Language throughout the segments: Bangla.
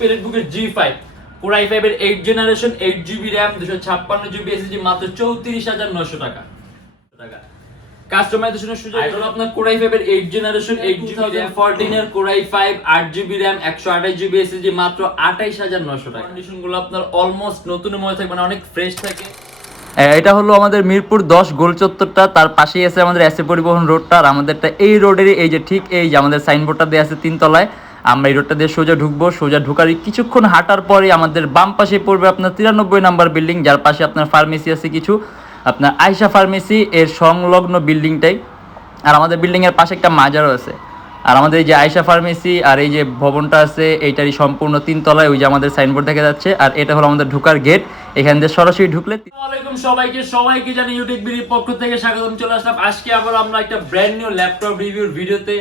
HP এলিটবুকের G5 Core i5 এর 8 generation 8GB RAM 256GB SSD মাত্র 34900 টাকা। কাস্টমাইজেশনের সুযোগ হলো আপনার Core i5 এর 8 জেনারেশন 8GB RAM 14 এর Core i5 8GB RAM 128GB SSD মাত্র 28900 টাকা। কন্ডিশনগুলো আপনার অলমোস্ট নতুনের মতো থাকে, মানে অনেক ফ্রেশ থাকে। এটা হলো আমাদের মিরপুর 10 গোল চত্বরটা, তার পাশেই আছে আমাদের এসএ পরিবহন রোডটা। আর আমাদেরটা এই রোডেরই এই যে ঠিক এই যে আমাদের সাইনবোর্ডটা দেওয়া আছে 3 তলায়। আমরা এই রোডটা দিয়ে সোজা ঢুকবো, সোজা ঢুকার কিছুক্ষণ হাঁটার পরে আমাদের বাম পাশে পড়বে আপনার 93 নাম্বার বিল্ডিং, যার পাশে আপনার ফার্মেসি আছে কিছু, আপনার আয়শা ফার্মেসি এর সংলগ্ন বিল্ডিংটাই। আর আমাদের বিল্ডিংয়ের পাশে একটা মাজারও আছে। আর আমাদের এই যে আয়শা ফার্মেসি আর এই যে ভবনটা আছে এইটারই সম্পূর্ণ 3 তলায় ওই যে আমাদের সাইনবোর্ড দেখা যাচ্ছে। আর এটা হলো আমাদের ঢোকার গেট, এখান দিয়ে সরাসরি ঢুকলে। আসসালামু আলাইকুম সবাইকে জানি ইউটেকবিডির পক্ষ থেকে স্বাগতম। চলে আসলাম আজকে আবার আমরা একটা ব্র্যান্ড নিউ ল্যাপটপ রিভিউর ভিডিওতে।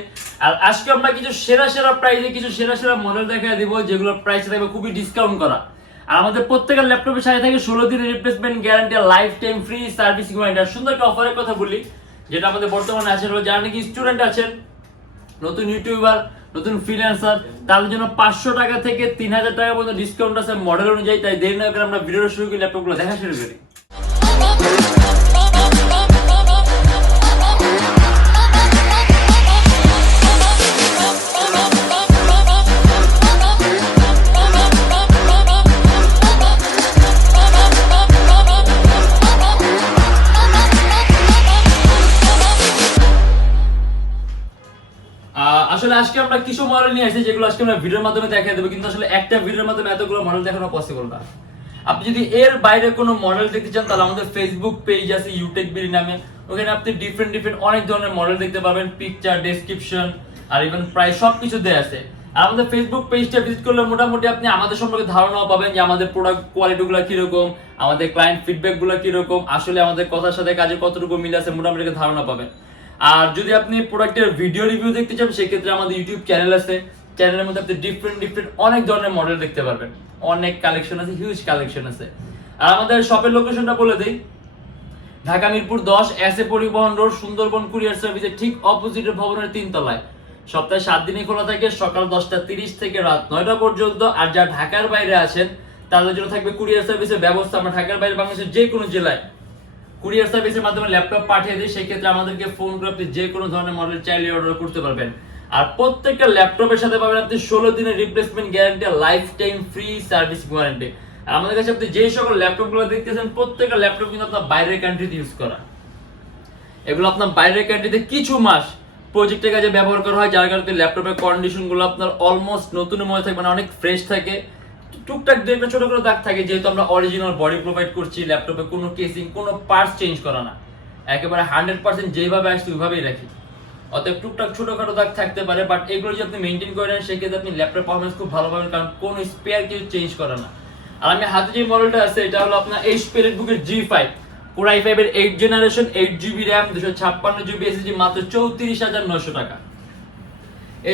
আর আজকে আমরা কিছু সেরা প্রাইসে কিছু সেরা মডেল দেখায় দিব, যেগুলোর প্রাইস থাকবে খুবই ডিসকাউন্ট করা। আর আমাদের প্রত্যেকটা ল্যাপটপের সাথে থাকে 16 দিনের replacement guarantee, lifetime free servicing warranty. আর সুন্দর একটা অফারের কথা বলি, যেটা আমাদের বর্তমানে আছে, যারা নাকি স্টুডেন্ট আছেন, নতুন ইউটিউবার, নতুন ফ্রিল্যান্সার, তাদের জন্য 500 টাকা থেকে 3000 টাকা পর্যন্ত ডিসকাউন্ট আছে মডেল অনুযায়ী। তাই দেরি না করে আমরা ভিডিওটা শুরু করি, ল্যাপটপগুলো দেখা শুরু করি। আসলে আজকে আমরা কিছু মডেল নিয়ে আসছি যেগুলো আজকে আমরা ভিডিওর মাধ্যমে দেখাই দেবো, কিন্তু আসলে একটা ভিডিওর মাধ্যমে এতগুলো মডেল দেখানো পসিবল না। আপনি যদি এর বাইরে কোনো মডেল দেখতে চান, তাহলে আমাদের ফেসবুক পেজ আছে ইউটেকবিডি নামে, ওখানে আপনি ডিফারেন্ট অনেক ধরনের মডেল দেখতে পাবেন, পিকচার, ডেসক্রিপশন আর ইভেন প্রাইস সবকিছু দেয়া আছে। আর আমাদের ফেসবুক পেজটা ভিজিট করলে মোটামুটি আপনি আমাদের সম্পর্কে ধারণাও পাবেন, যে আমাদের প্রোডাক্ট কোয়ালিটিগুলো কিরকম, আমাদের ক্লায়েন্ট ফিডব্যাকগুলো কিরকম, আসলে আমাদের কথার সাথে কাজে কতটুকু মিল আছে, মোটামুটি ধারণা পাবেন। আর যদি আপনি প্রোডাক্টের ভিডিও রিভিউ দেখতে চান, সেক্ষেত্রে আমাদের ইউটিউব চ্যানেল আছে, চ্যানেলের মধ্যে আপনি ডিফারেন্ট অনেক ধরনের মডেল দেখতে পারবেন, অনেক কালেকশন আছে, হিউজ কালেকশন আছে। আর আমাদের শপের লোকেশনটা বলে দেই, ঢাকা মিরপুর 10 এসএ পরিবহন রোড, সুন্দরবন কুরিয়ার সার্ভিসের ঠিক অপোজিটের ভবনের 3 তলায়। সপ্তাহে 7 দিনই খোলা থাকে, সকাল 10:30 থেকে রাত 9টা পর্যন্ত। আর যারা ঢাকার বাইরে আছেন, তাদের জন্য থাকবে কুরিয়ার সার্ভিসের ব্যবস্থা। আমরা ঢাকার বাইরে বাংলাদেশের যে কোনো জেলায় কুরিয়ার সার্ভিসের মাধ্যমে ল্যাপটপ পাঠিয়ে দিই, সেক্ষেত্রে আমাদেরকে ফোন করে আপনি যে কোনো ধরনের মডেল চাইলে অর্ডার করতে পারবেন। আর প্রত্যেকটা ল্যাপটপের সাথে পাবেন আপনি 16 দিনের replacement guarantee, lifetime free servicing warranty. আর আমাদের কাছে আপনি যে সকল ল্যাপটপগুলো দেখতেছেন, প্রত্যেকটা ল্যাপটপ কিন্তু আপনার বাইরের কান্ট্রিতে ইউজ করা। এগুলো আপনার বাইরের কান্ট্রিতে কিছু মাস প্রজেক্টের কাজে ব্যবহার করা হয়, যার কারণে ল্যাপটপের কন্ডিশনগুলো আপনার অলমোস্ট নতুনের মতো থাকে, মানে অনেক ফ্রেশ থাকে। টুকটাক দু একটা ছোট করে দাগ থাকে, যেহেতু আমরা অরিজিনাল বডি প্রোভাইড করছি, ল্যাপটপে কোনো কেসিং, কোনো পার্টস চেঞ্জ করা না, একেবারে 100% যেভাবে আসছে ওইভাবেই রাখি। অতএব টুকটাক ছোটখাটো দাগ থাকতে পারে, বাট এগুলো যদি আপনি মেনটেন করেন, সেক্ষেত্রে আপনি ল্যাপটপ পারফরমেন্স খুব ভালো পাবেন, কারণ কোনো স্পেয়ার কিছু চেঞ্জ করা না। আর আমি হাতে যে মডেলটা আছে, এটা হলো আপনার HP এলিটবুকের G5 Core i5 এর 8 generation 8GB RAM 256GB SSD মাত্র 34900 টাকা।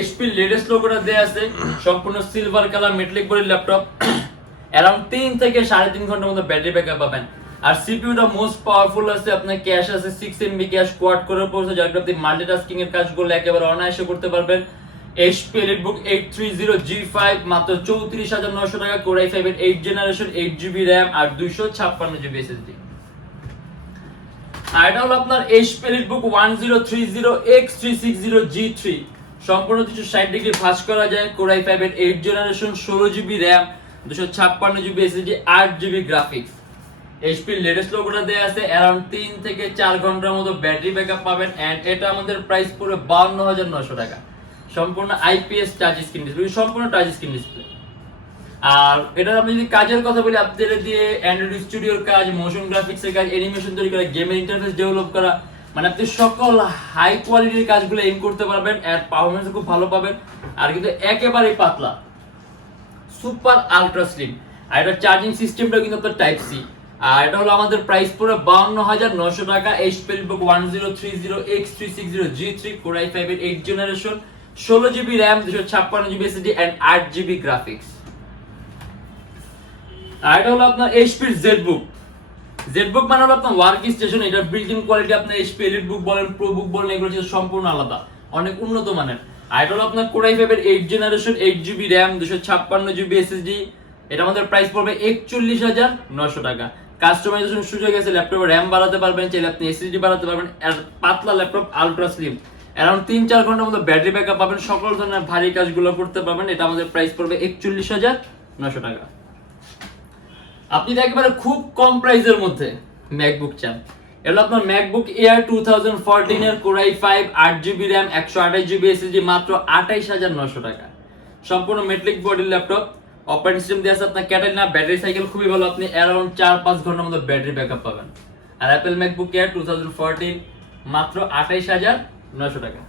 HP লেটেস্ট লোগোটা দেয়া আছে, সম্পূর্ণ সিলভার কালার মেটালিক বডির ল্যাপটপ। अराउंड 3 থেকে 3.5 ঘন্টার মতো ব্যাটারি ব্যাকআপ পাবেন। আর সিপিইউটা মোস্ট পাওয়ারফুল আছে, আপনার ক্যাশ আছে 6 MB ক্যাশ কোয়াড করে পড়ছে, যাতে আপনি মাল্টিটাস্কিং এর কাজগুলো একেবারে অনায়াসে করতে পারবেন। HP এলিটবুক 830 G5 মাত্র 34900 টাকা, Core i5 এর 8 জেনারেশন 8GB RAM আর 256GB SSD। আর এটা হলো আপনার HP এলিটবুক 1030 X360 G3, সম্পূর্ণ 360 ডিগ্রি ভাঁজ করা যায়, Core i5 এর 8 generation 16GB RAM 256GB SSD 8GB graphics. HP latest লোগোটা দেয়া আছে, अराउंड 3 থেকে 4 ঘন্টার মতো ব্যাটারি ব্যাকআপ পাবেন। এন্ড এটা আমাদের প্রাইস পুরো 52900 টাকা, সম্পূর্ণ IPS টাচ স্ক্রিন ডিসপ্লে, সম্পূর্ণ টাচ স্ক্রিন ডিসপ্লে। আর এটা আমি যদি কাজের কথা বলি, আপনাদের দিয়ে অ্যান্ড্রয়েড স্টুডিওর কাজ, মোশন গ্রাফিক্সের কাজ, অ্যানিমেশন তৈরি করা, গেমের ইন্টারফেস ডেভেলপ করা, মানে আপনি সকল হাই কোয়ালিটির কাজগুলো এম করতে পারবেন। এর পারফরম্যান্স খুব ভালো পাবেন। আর কিন্তু একেবারেই পাতলা, সুপার আলট্রা স্লিম। আর এটা চার্জিং সিস্টেমটা কিন্তু আপনার টাইপ সি। আর এটা হলো আমাদের প্রাইস পুরো 52900 টাকা। HP EliteBook 1030 X360 G3 Core i5 এর 8 generation 16GB RAM 256GB SSD and 8GB graphics. আর এটা হলো আপনার HP জেডবুক মানে হলো আপনার ওয়ার্ক স্টেশন। এটা বিল্ট ইন কোয়ালিটি আপনার HP এলিটবুক বলেন, প্রোবুক বলেন, এগুলো হচ্ছে সম্পূর্ণ আলাদা, অনেক উন্নত মানের। আর এটা হলো আপনার Core i5 এর 8 generation 8GB RAM 256GB SSD। এটা আমাদের প্রাইস পড়বে 41,900 টাকা। কাস্টমাইজেশন সুযোগ আছে, ল্যাপটপে RAM বাড়াতে পারবেন, চাইলে আপনি SSD বাড়াতে পারবেন। আর পাতলা ল্যাপটপ, আলট্রা স্লিম, অ্যারাউন্ড 3-4 ঘন্টার মতো ব্যাটারি ব্যাকআপ পাবেন, সকল ধরনের ভারী কাজগুলো করতে পারবেন। এটা আমাদের প্রাইস পড়বে 41,900 টাকা। আপনি যদি একেবারে খুব কম প্রাইসের মধ্যে ম্যাকবুক চান, এটা আপনার ম্যাকবুক এয়ার 2014 এর Core i5 8GB RAM 128GB SSD মাত্র 28,900 টাকা। সম্পূর্ণ মেটালিক বডির ল্যাপটপ, অপারেটিং সিস্টেম দিয়ে আছে আপনার ক্যাটালিনা, ব্যাটারি সাইকেল খুবই ভালো, আপনি অ্যারাউন্ড 4-5 ঘন্টার মতো ব্যাটারি ব্যাকআপ পাবেন। আর অ্যাপল ম্যাকবুক এয়ার 2014 মাত্র 28,900 টাকা।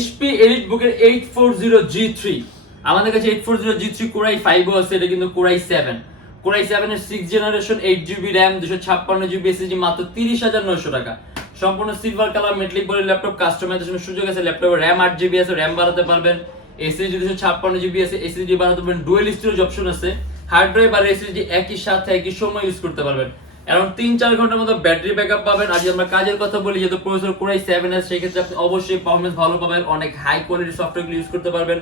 HP এলিটবুকের 840G3, আমাদের কাছে 840G3 Core i5 ও আছে, এটা কিন্তু Core i7 এর 6 generation 8GB RAM 256GB SSD মাত্র 30,900 টাকা। সম্পূর্ণ সিলভার কালার মেটালিক বডির ল্যাপটপ, কাস্টমাইজেশনের সুযোগ আছে, ল্যাপটপে RAM 8GB আছে, RAM বাড়াতে পারবেন, SSD 256GB আছে, SSD বাড়াতে পারবেন, ডুয়াল স্টোরেজ অপশন আছে, হার্ড ড্রাইভ আর SSD একই সাথে একই সময় ইউজ করতে পারবেন। অ্যারাউন্ড 3-4 ঘন্টার মতো ব্যাটারি ব্যাকআপ পাবেন। আর যদি আমরা কাজের কথা বলি, যেহেতু প্রসেসর Core i7 এর, সেই ক্ষেত্রে আপনি অবশ্যই পারফরম্যান্স ভালো পাবেন, অনেক হাই কোয়ালিটি সফটওয়্যারগুলো ইউজ করতে পারবেন,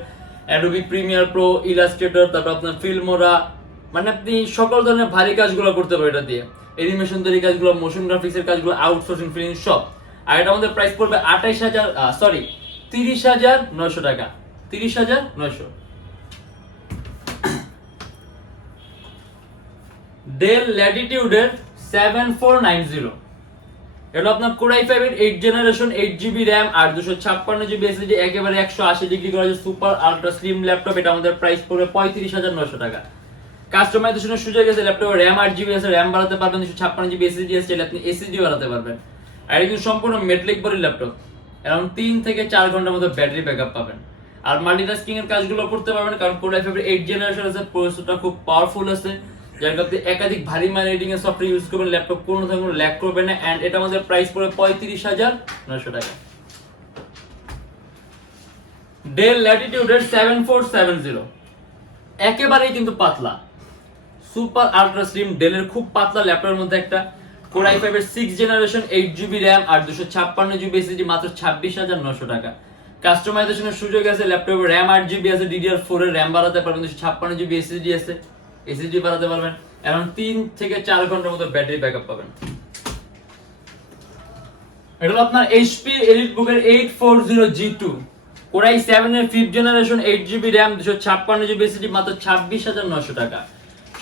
Adobe Premiere Pro, Illustrator, তারপর আপনার Filmora, মানে আপনি সকল ধরনের ভারী কাজগুলো করতে পারবেন এটা দিয়ে, অ্যানিমেশন তৈরি কাজগুলো, মোশন গ্রাফিক্সের কাজগুলো, আউটসোর্সিং ফিলিং সব। আর এটা আমাদের প্রাইস পড়বে 30,900 টাকা। 30,900। Dell Latitude এর 7490, এটা আপনার Core i5 এর 8 জেনারেশন 8GB RAM আর 256GB SSD, একেবারে 180 ডিগ্রি করা সুপার আলট্রা স্লিম ল্যাপটপ। এটা আমাদের প্রাইস পড়বে 35,900 টাকা। কাস্টমাইজেশনের সুযোগ আছে, ল্যাপটপে RAM 8GB আছে, RAM বাড়াতে পারবেন, 256GB SSD আছে, চাইলে আপনি SSD বাড়াতে পারবেন। আর এটা কিন্তু সম্পূর্ণ মেটালিক বডির ল্যাপটপ, অ্যারাউন্ড 3-4 ঘন্টার মতো ব্যাটারি ব্যাকআপ পাবেন। আর মাল্টিটাস্কিং এর কাজগুলো করতে পারবেন, কারণ Core i5 এর 8 জেনারেশন আছে, প্রসেসরটা খুব পাওয়ারফুল আছে, যার কারণে আপনি একাধিক ভারী মান এডিটিং এর সফটওয়্যার ইউজ করবেন, ল্যাপটপ কোনো ধরনের ল্যাগ করবে না। এন্ড এটা আমাদের প্রাইস পড়বে 35,900 টাকা। Dell Latitude এর 7470, একেবারেই কিন্তু পাতলা, সুপার আলট্রা স্লিম ডেলের খুব পাতলা ল্যাপটপের মধ্যে একটা Core i5 এর 6 জেনারেশন 8GB RAM আর 256GB SSD মাত্র 26,900 টাকা। কাস্টমাইজেশনের সুযোগ আছে, ল্যাপটপে RAM 8GB আছে, DDR4 এর RAM বাড়াতে পারবেন, 256GB SSD আছে, SSD বাড়াতে পারবেন, अराउंड 3-4 ঘন্টার মতো ব্যাটারি ব্যাকআপ পাবেন। এটা হলো আপনার HP EliteBook এর 840G2 Core i7 এর 5th generation 8GB RAM 256GB SSD মাত্র 26,900 টাকা।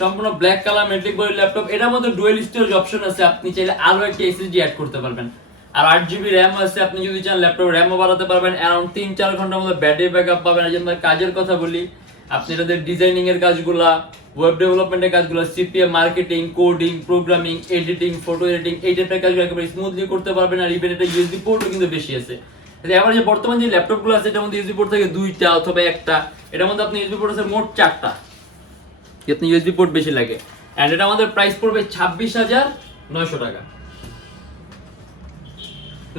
সম্পূর্ণ black colour metallic body laptop, এটার মধ্যে ডুয়াল স্টোরেজ অপশন আছে, আপনি চাইলে আরো একটা SSD অ্যাড করতে পারবেন। আর 8GB RAM আছে, আপনি যদি চান ল্যাপটপ RAM-ও বাড়াতে পারবেন, अराउंड 3-4 ঘন্টার মতো ব্যাটারি ব্যাকআপ পাবেন। আর যদি কাজের কথা বলি, আপনি এটাদের ডিজাইনিং এর কাজগুলা, ওয়েব ডেভেলপমেন্টের কাজগুলো, CPM marketing, coding, programming, editing, photo editing, এই টাইপের কাজগুলো একেবারে স্মুথলি করতে পারবেন। আর ইভেন এটা ইউএসবি পোর্টও কিন্তু বেশি আছে। এবার যে বর্তমান যে ল্যাপটপগুলো আছে, এটার মধ্যে ইউএসবি পোর্ট থাকে 2টা অথবা একটা, এটার মধ্যে আপনি ইউএসবি পোর্ট আছে মোট 4টা, আপনি ইউএসবি পোর্ট বেশি লাগে। এন্ড এটা আমাদের প্রাইস পড়বে 26,900 টাকা।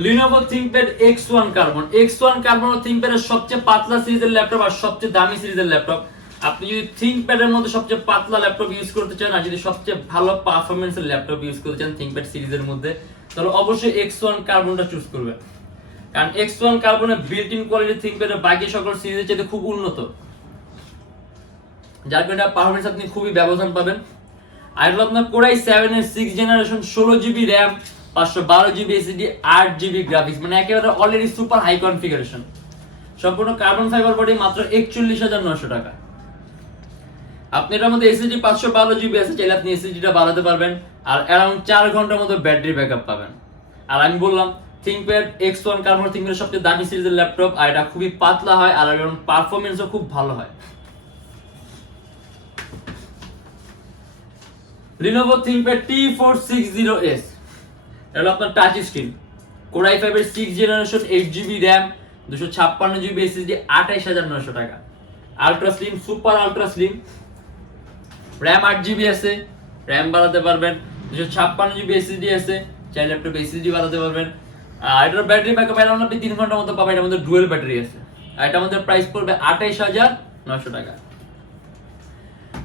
Lenovo ThinkPad X1 Carbon, X1 Carbon ও ThinkPad এর সবচেয়ে পাতলা সিরিজের ল্যাপটপ আর সবচেয়ে দামি সিরিজের ল্যাপটপ। আপনি যদি ThinkPad এর মধ্যে সবচেয়ে পাতলা ল্যাপটপ ইউজ করতে চান আর যদি সবচেয়ে ভালো পারফরম্যান্সের ল্যাপটপ ইউজ করতে চান ThinkPad সিরিজের মধ্যে, তাহলে অবশ্যই X1 Carbonটা চুজ করবেন। কারণ X1 Carbon এর বিল্ট ইন কোয়ালিটি ThinkPad এর বাকি সকল সিরিজের চাইতে খুব উন্নত, যার কারণে পারফরম্যান্স আপনি খুবই ব্যবধান পাবেন। আর হলো আপনার Core i7 এর 6 generation 16GB RAM 512GB SSD 8GB graphics, মানে একেবারে অলরেডি সুপার হাই কনফিগারেশন। সম্পূর্ণ কার্বন ফাইবার বডি, মাত্র 41,900 টাকা। আপনি এটার মধ্যে SSD 512GB আছে, চাইলে আপনি SSD-টা বাড়াতে পারবেন। আর अराउंड 4 ঘন্টার মতো ব্যাটারি ব্যাকআপ পাবেন। আর আমি বললাম ThinkPad X1 Carbon ThinkPad সবচেয়ে দামি সিরিজের ল্যাপটপ, আর এটা খুবই পাতলা হয় আর এর পারফরম্যান্সও খুব ভালো হয়। Lenovo ThinkPad T460S, এটা আপনার টাচ স্ক্রিন, Core i5 এর 6 generation 8GB RAM 256GB SSD 28,900 টাকা। Ultra slim, super ultra slim, RAM 8GB আছে, RAM বাড়াতে পারবেন, 256GB SSD আছে, চাইলে ল্যাপটপ SSD বাড়াতে পারবেন। আর এটার ব্যাটারি ব্যাকআপ अराउंड আপনি 3 ঘন্টার মতো পাবেন। এটার মধ্যে ডুয়াল ব্যাটারি আছে। আর এটা আমাদের প্রাইস পড়বে 28,900 টাকা।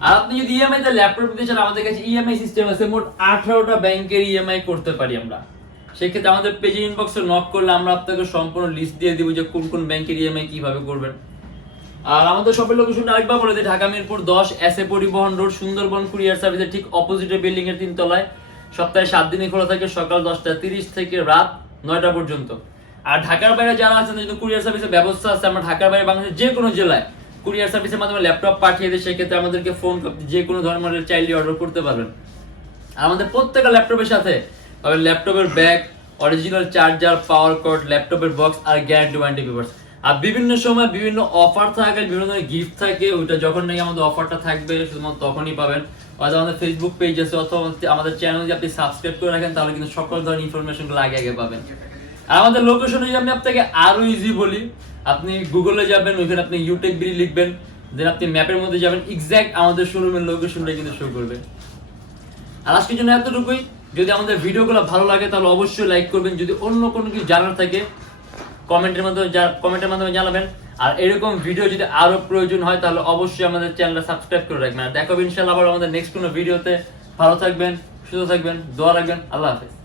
আর আপনি যদি ইএমআই তে ল্যাপটপ নিতে চান, আমাদের কাছে ইএমআই সিস্টেম আছে, মোট 18টা ব্যাংকের ইএমআই করতে পারি আমরা। সেক্ষেত্রে আমাদের পেজের ইনবক্সে নক করলে আমরা আপনাকে সম্পূর্ণ লিস্ট দিয়ে দিব যে কোন কোন ব্যাংকের ইএমআই কিভাবে করবেন। আর আমাদের শপের লোকেশনটা আরেকবার বলে দিই, ঢাকা মিরপুর 10 এসএ পরিবহন রোড, সুন্দরবন কুরিয়ার সার্ভিসের ঠিক অপোজিটে বিল্ডিং এর 3 তলায়। সপ্তাহে 7 দিনই খোলা থাকে, সকাল 10:30 থেকে রাত 9টা পর্যন্ত। আর ঢাকার বাইরে যারা আছেন, যদি কুরিয়ার সার্ভিসের ব্যবস্থা আছে, আমরা ঢাকার বাইরে বাংলাদেশের যে কোনো জেলায় কুরিয়ার সার্ভিসের মাধ্যমে ল্যাপটপ পাঠিয়ে দিই, সেক্ষেত্রে আমাদেরকে ফোন যে কোনো ধরনের মডেল চাইলে অর্ডার করতে পারবেন। আর আমাদের প্রত্যেকটা ল্যাপটপের সাথে পাবেন ল্যাপটপের bag, original charger, power cord, ল্যাপটপের বক্স আর গ্যারান্টি ওয়ারেন্টি পেপারস। আর বিভিন্ন সময় বিভিন্ন অফার থাকে, বিভিন্ন ধরনের গিফট থাকে, ওইটা যখন নাকি আমাদের অফারটা থাকবে শুধুমাত্র তখনই পাবেন। হয়তো আমাদের ফেসবুক পেজ আছে অথবা আমাদের চ্যানেল যদি আপনি সাবস্ক্রাইব করে রাখেন, তাহলে কিন্তু সকল ধরনের ইনফরমেশনগুলো আগে আগে পাবেন। আর আমাদের লোকেশন যদি আমি আপনাকে আরো ইজি বলি, আপনি গুগলে যাবেন, ওইখানে আপনি ইউটেকবিডি লিখবেন, দেন আপনি ম্যাপের মধ্যে যাবেন, এক্স্যাক্ট আমাদের শোরুমের লোকেশনটা কিন্তু শো করবে। আর আজকের জন্য এতটুকুই। যদি আমাদের ভিডিওগুলো ভালো লাগে তাহলে অবশ্যই লাইক করবেন। যদি অন্য কোনো কিছু জানার থাকে কমেন্টের মাধ্যমে জানাবেন। আর এরকম ভিডিও যদি আরো প্রয়োজন হয় তাহলে অবশ্যই আমাদের চ্যানেলটা সাবস্ক্রাইব করে রাখবেন। আর দেখা হবে ইনশাআল্লাহ আবার আমাদের নেক্সট কোনো ভিডিওতে। ভালো থাকবেন, সুস্থ থাকবেন, দোয়া রাখবেন। আল্লাহ হাফেজ।